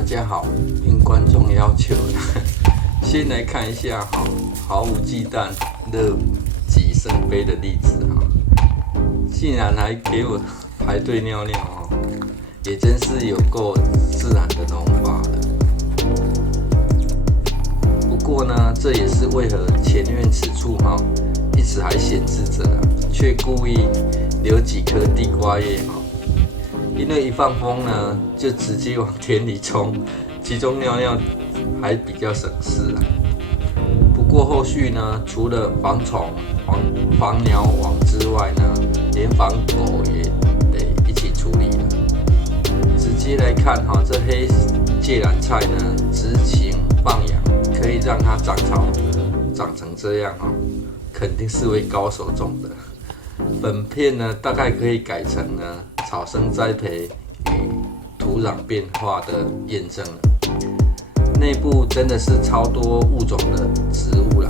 大家好，应观众要求，先来看一下毫无忌惮乐极生悲的例子竟然还给我排队尿尿也真是有够自然的农法了。不过呢，这也是为何前院此处一直还闲置着却故意留几颗地瓜叶因为一放风呢，就直接往田里冲，其中尿尿还比较省事不过后续呢，除了防虫、防鸟网之外呢，连防狗也得一起处理了。直接来看这黑芥蓝菜呢，执勤放养，可以让它长草长成这样肯定是位高手种的。本片呢，大概可以改成呢草生栽培与土壤变化的验证了。内部真的是超多物种的植物啦，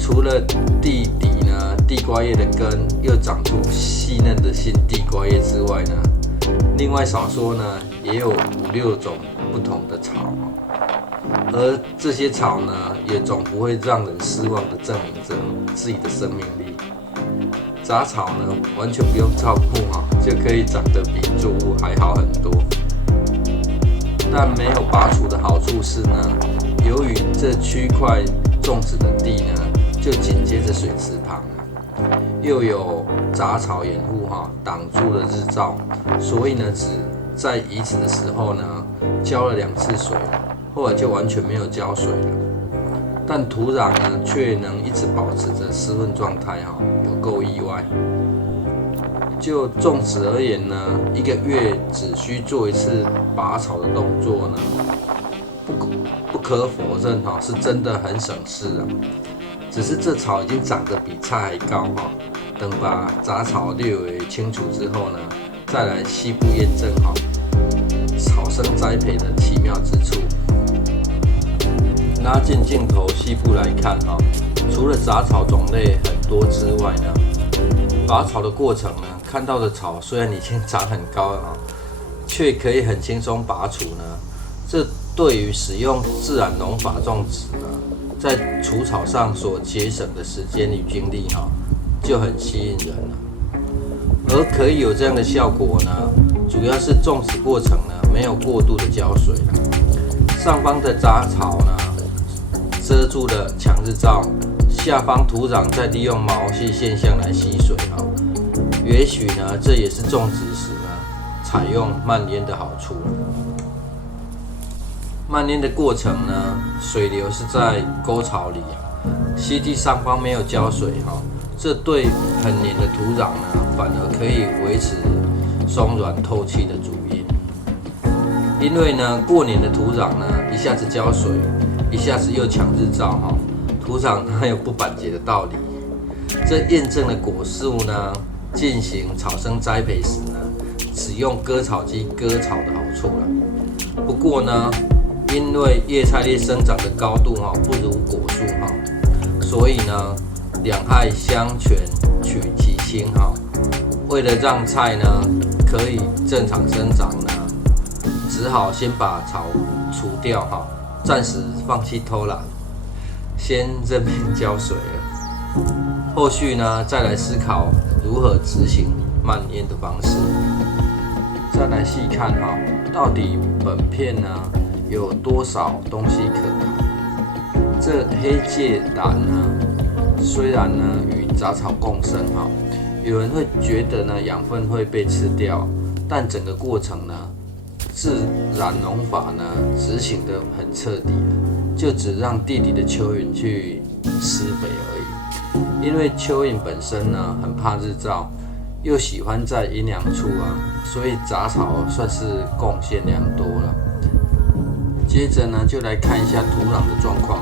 除了地底呢地瓜叶的根又长出细嫩的新地瓜叶之外呢，另外少说呢也有5-6种不同的草而这些草呢也总不会让人失望的证明着自己的生命力。杂草呢，完全不用照顾就可以长得比作物还好很多。但没有拔除的好处是呢，由于这区块种植的地呢，就紧接着水池旁又有杂草掩护挡住了日照，所以呢，只在移植的时候呢，浇了2次水，后来就完全没有浇水了。但土壤呢，却能一直保持着湿润状态有够意外。就种植而言呢，1个月只需做1次拔草的动作呢，不可否认是真的很省事只是这草已经长得比菜还高等把杂草略微清除之后呢，再来细部验证草生栽培的奇妙之处。拉近镜头细部来看除了杂草种类很多之外呢，拔草的过程呢，看到的草虽然已经长很高了却可以很轻松拔除呢，这对于使用自然农法种植呢，在除草上所节省的时间与精力就很吸引人了。而可以有这样的效果呢，主要是种植过程呢没有过度的浇水上方的杂草呢遮住了强日照，下方土壤再利用毛细现象来吸水也许呢，这也是种植时呢采用慢淹的好处慢淹的过程呢，水流是在沟槽里溪地上方没有浇水这对很黏的土壤呢，反而可以维持松软透气的主因。因为呢，过黏的土壤呢，一下子浇水，一下子又强日照土壤哪有不板结的道理？这验证了果树呢进行草生栽培时呢，使用割草机割草的好处了。不过呢，因为叶菜类生长的高度不如果树所以呢，两害相权取其轻为了让菜呢可以正常生长呢，只好先把草除掉暂时放弃偷懒，先任命浇水了。后续呢，再来思考如何执行慢淹的方式。再来细看到底本片呢有多少东西可谈。这黑芥蓝呢，虽然呢与杂草共生有人会觉得呢养分会被吃掉，但整个过程呢，自然农法呢执行得很彻底就只让地底的蚯蚓去施肥而已。因为蚯蚓本身呢很怕日照，又喜欢在阴凉处所以杂草算是贡献良多了。接着呢，就来看一下土壤的状况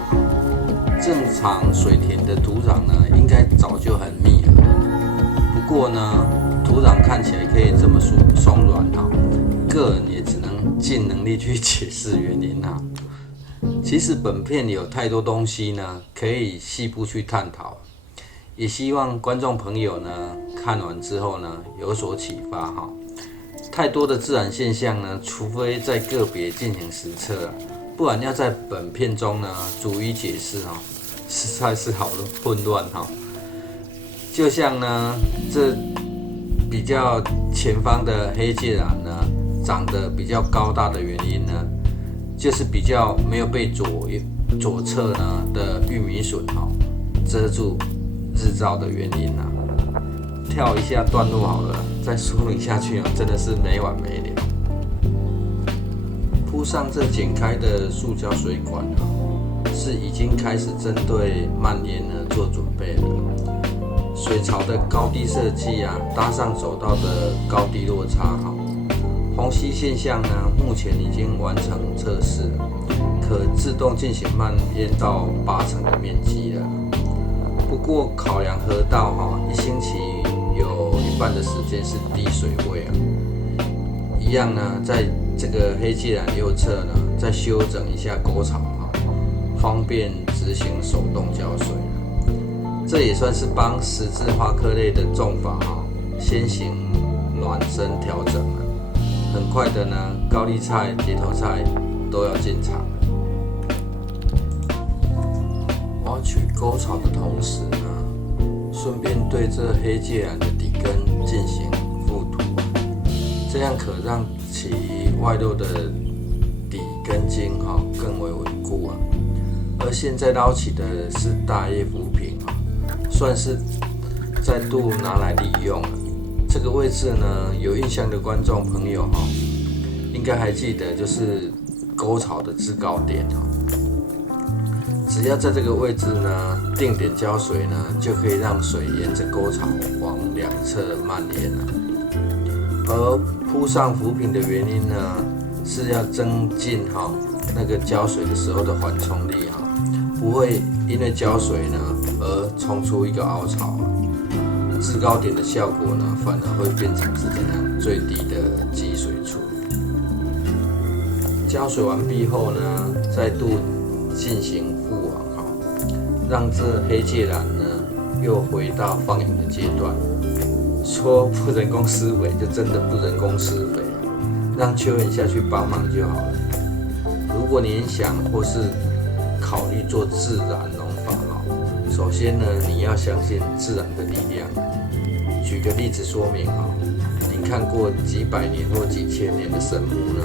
正常水田的土壤呢，应该早就很密合了。不过呢，土壤看起来可以这么松软个人也只能尽能力去解释原因其实本片有太多东西呢，可以细部去探讨。也希望观众朋友呢看完之后呢有所启发太多的自然现象呢，除非在个别进行实测啊，不然要在本片中呢逐一解释哈，实在是好混乱哈。就像呢，这比较前方的黑芥蓝呢，长得比较高大的原因呢，就是比较没有被左侧呢的玉米笋哈遮住日照的原因啊。跳一下段落好了，再说明下去啊，真的是没完没了。铺上这剪开的塑胶水管啊，是已经开始针对蔓延呢做准备了。水槽的高低设计啊，搭上走道的高低落差哈。虹吸现象呢，目前已经完成测试了，可自动进行蔓延到80%的面积了。不过考量河道哈，1星期有一半的时间是低水位啊，一样呢，在这个黑芥蓝右侧呢，再修整一下沟槽哈，方便执行手动浇水。这也算是帮十字花科类的种法哈，先行暖身调整了。很快的呢，高丽菜、蝶头菜都要进场了。挖取沟槽的同时呢，顺便对这黑芥蓝的底根进行覆土，这样可让其外露的底根茎更为稳固啊。而现在捞起的是大叶浮萍啊，算是再度拿来利用了。这个位置呢，有印象的观众朋友应该还记得，就是沟槽的制高点只要在这个位置呢定点浇水呢，就可以让水沿着沟槽往两侧蔓延了。而铺上浮萍的原因呢，是要增进那个浇水的时候的缓冲力不会因为浇水呢而冲出一个凹槽。制高点的效果呢，反而会变成是怎样最低的积水处。浇水完毕后呢，再度进行覆网让这黑芥蓝呢又回到放养的阶段。说不人工施肥，就真的不人工施肥让蚯蚓下去帮忙就好了。如果你想或是考虑做自然农法首先呢，你要相信自然的力量。举个例子说明你看过几百年或几千年的神木呢，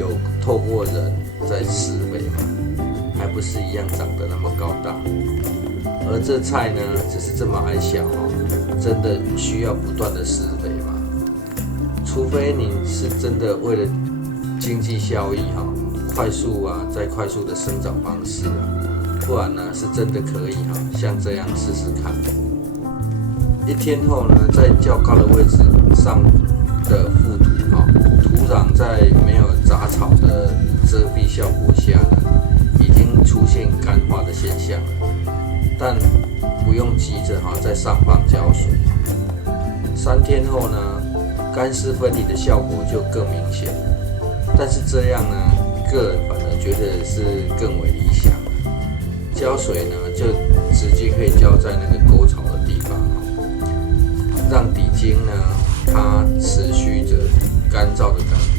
有透过人在施肥吗？还不是一样长得那么高大。而这菜呢，只是这么矮小真的需要不断的施肥吗？除非你是真的为了经济效益快速再快速的生长方式不然呢是真的可以像这样试试看。1天后呢，在较高的位置上的覆土土壤在没有杂草的遮蔽效果下呢，已经出现干化的现象了。但不用急着在上方浇水。3天后呢，干湿分离的效果就更明显了。但是这样呢，个人反而觉得是更为理想的。浇水呢，就直接可以浇在那个沟槽的地方让底茎呢它持续着干燥的感觉。